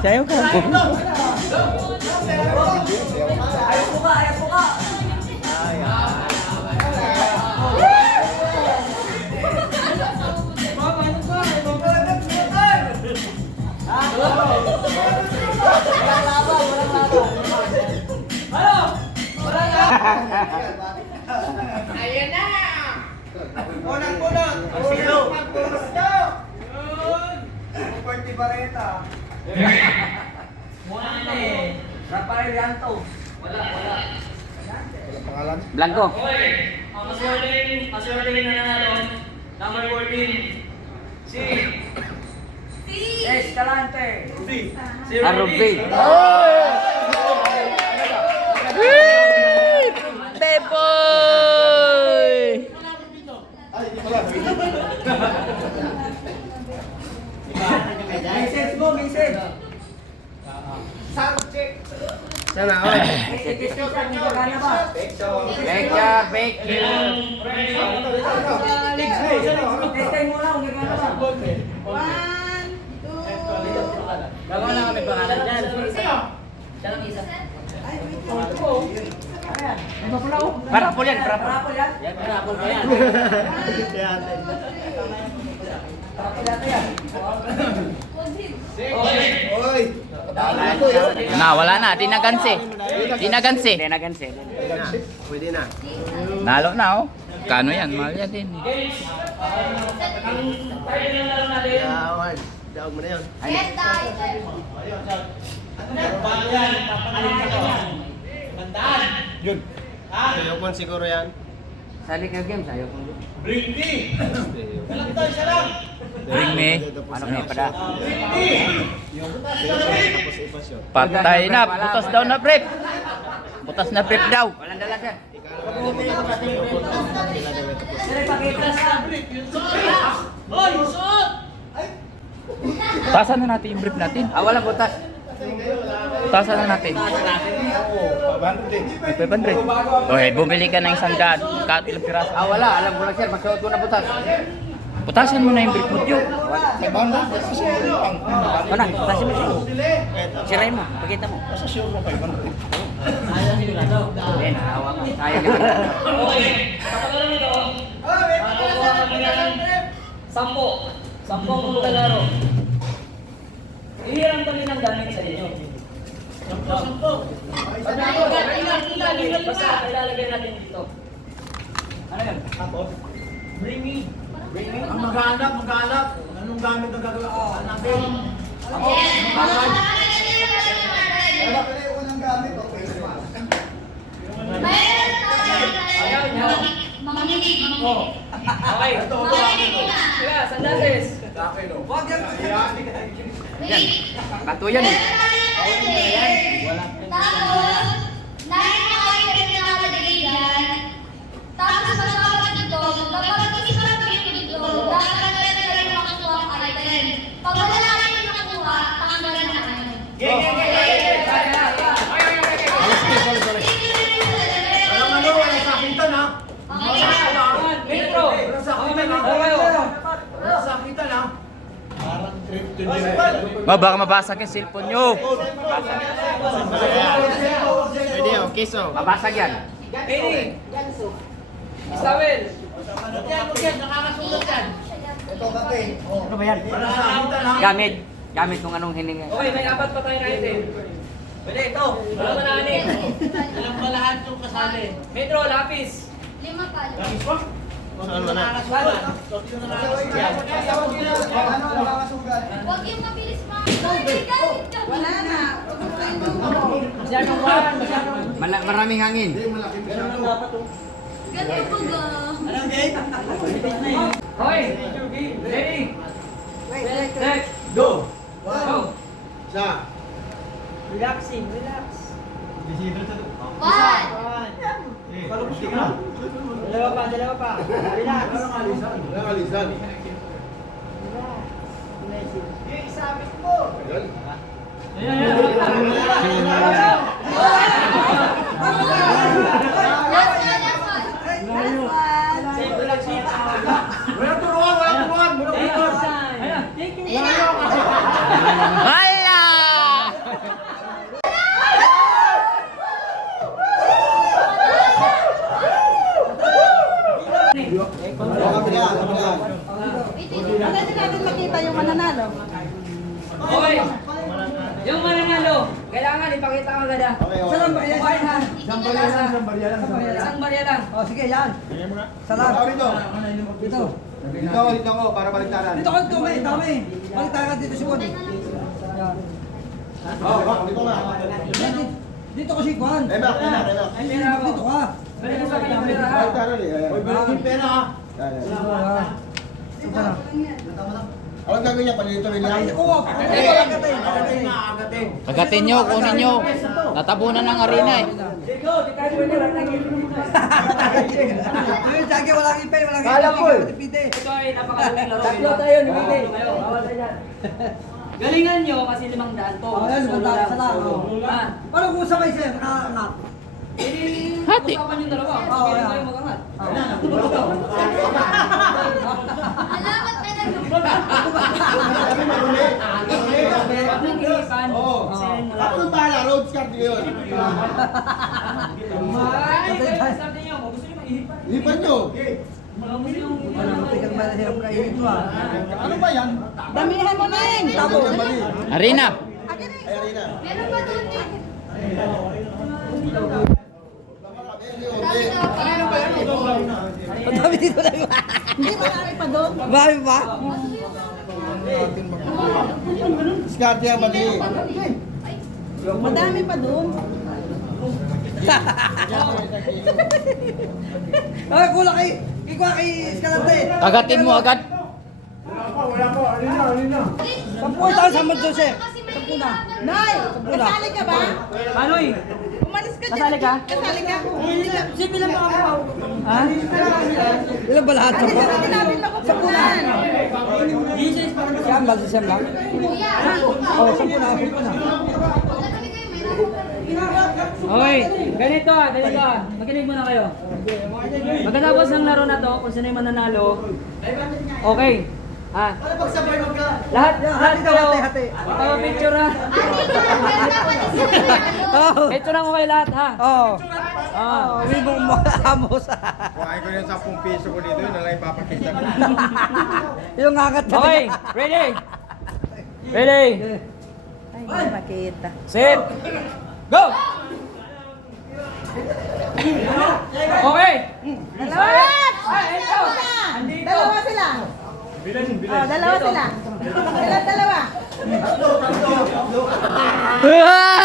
Sayaw ka. Ayan na! Punang-punang! Sino? Party Barreta. Muna na eh. Rafael Yanto. Wala. Blanco. Okay. Ang maswerte na nanalo. Number 14. Si Escalante. Ruby. Beboy! Message mo, message. Subject. Sana ako. Message mo, magkana ba? Picture, picture. Testing mo lang, magkana ba? 1, 2. Gawa na kami pangalan dyan. Siya lang isa. Ay, wait lang. Ano pala oh? Parapol yan, parapol. Parapol yan? Yan, karapol pa yan. 1, 2, 3. Parapol yan yan. Okay. Oy! Na, wala na. Dinagansi. Dinagansi. Pwede na. Nalo na, oh. Kano yan? Mahal yan din. Games. Ang title na lang natin. Yawan. Daog mo na yun. Yes, tayo. Sayo ko siguro yan. Sali ka game, sayo ko. Bring me. Walang tayo siya lang. Bring me. Ano na pada? Tapos ipas yun. Patay na. Butas daw na brief. Butas na brief daw. Walang dala siya. Sir, pakita sa Hoy, suot! Tasan na natin yung brief natin. Ah, walang butas. Tasan na natin. May 500. Okay, bumili ka ng isang ilang piraso. Ah, wala. Alam ko lang sir. Masuot ko na butas. Butasan mo na yung brief mo, Diyo. Mana? Butasin mo siya. Siray mo. Pakita mo. Ayaw sigurado. Hindi, nakawa ko. Sayang yan. Okay. Kapagalan nito. Makukuha kami ng 10 maglalaro. Ihiram kami ng gamit sa inyo. 10. Ilan. Basta ilalagay natin dito. Ano yan? Bring me. Ang maghanap. Anong gamit ang gagawin natin? Ayaw niyo. Okay. Kaya, sandases. Wag yan. Yan. Bato yan eh. Tapos, dahil na kayo na pinakalagay yan, tapos masama dito, kapag isipan dito dito, dapat na rin makakuha ang item. Pag wala namin yung nakuha, tanggalan na kayo. Walang ano, walang sakitan ha. Metro. Walang sakitan ha. Baka mabasag yung cellphone nyo. Pwede yun. Kiso. Mabasag yan. Penny. Isabel. Ano ba yan? Walang sakitan ha. Gamit kung anong hininga. Okay, may 4 pa tayo na item. Pwede, ito. Wala ba na anin? Alam ba lahat yung kasali? Metro, lapis. 5 pa. Saan mo na? Huwag yung mabilis pa. Galit ka. Wala na. Masyadong one. Maraming hangin. Ganito pa ga. Okay, ready? Set. Go! Go. Sa. Relaxing, relax. 1. Dalawa pa. Relax. Walang alisan. Isabit mo! Last one. Save the sheet. Kabila, kabila. Pwede natin makita yung mananalo. Okay. Yung mananalo, kailangan ipakita ka agad. Okay, okay. Salam ba yan? Isang barya lang, isang barya lang. Isang barya lang. Oh, sige, yan. Salam. Dito. Dito. Dito ako, para baliktaran. Dito ka, dumi, dami. Balik tayo ka dito si Bon. Yan. Dito nga. Dito ko si Juan. Enak, enak, enak. Dito ka. Balik mo sa kanyang pera ha. Baliktaran eh. Ayan. Hoy, balik yung pera ha. Ayan, ayan. Dito ka. Dito na. Anong gagawin niya? Palito rin lang? Oo, agatin. Agatin na, agatin. Agatin nyo, kunin nyo. Natabunan ng arena eh. Sige, di kayo pwede lang naging Ayun, Jackie, walang ipay, walang Kala ko eh. Pide. Ito ay napakaluling laro. Tatlo tayo, ni Mide. Bawal tayo dyan. Galingan nyo kasi 500 to. Oh, yan, Solo 500 lang, sa lang, solo. oh. Ah, Paano kung sabay sa'yo, nakaangat? eh, Hati. usapan yung dalawa. Oo, Sige, yan. kayo mag-angat. Alamat may Huwag nang inipan. Isayin mo lang. Ako yung bahala, road card yun. Ay, kayo, start niyo. Kung gusto nyo maihipan. Lipan nyo. Kung gusto nyo Ano, tigang ba na hirap kayo ito ah? Ano ba yan? Damihan mo na yun! Tabo. Mali. Arena. Ay, Arena. Meron pa doon eh. Ang dami dito na yun. Hindi marami pa doon. Marami pa? Diskarte yan, mali. Madami pa doon. Ay, kulang kay... Ikaw kay Escalante. Agatin mo agad. Wala po, alin na. Sampu tayo sa San Jose. Sampu na. Nay, kasali ka ba? Ano eh? Umalis ka dyan. Kasali ka? Kasali ka. Sige lang mga ako. Ha? Ilan ba lahat? Sampu na. Jesus pa rin. Siyam ba? Siyam lang? Oo, sampu na. Sampu na. Okay, ganito ah. Makinig muna kayo. Pagkatapos ng laro na to, kung sino yung mananalo, okay. Ah, lahat kayo, hati. picture ha. Picture lang ko kayo lahat ha. Oo. Ah. Hindi mo maamos. Kuhain ko yung 10 piso ko dito, yun na lang ipapakita ko. Yung angat ka. Okay, ready? Ready? Ay, hindi makita. Set. Go! Okay. Dalawa! Ay, ito. Andito. Dalawa sila. Oh, dalawa sila. Dalawa. Ah!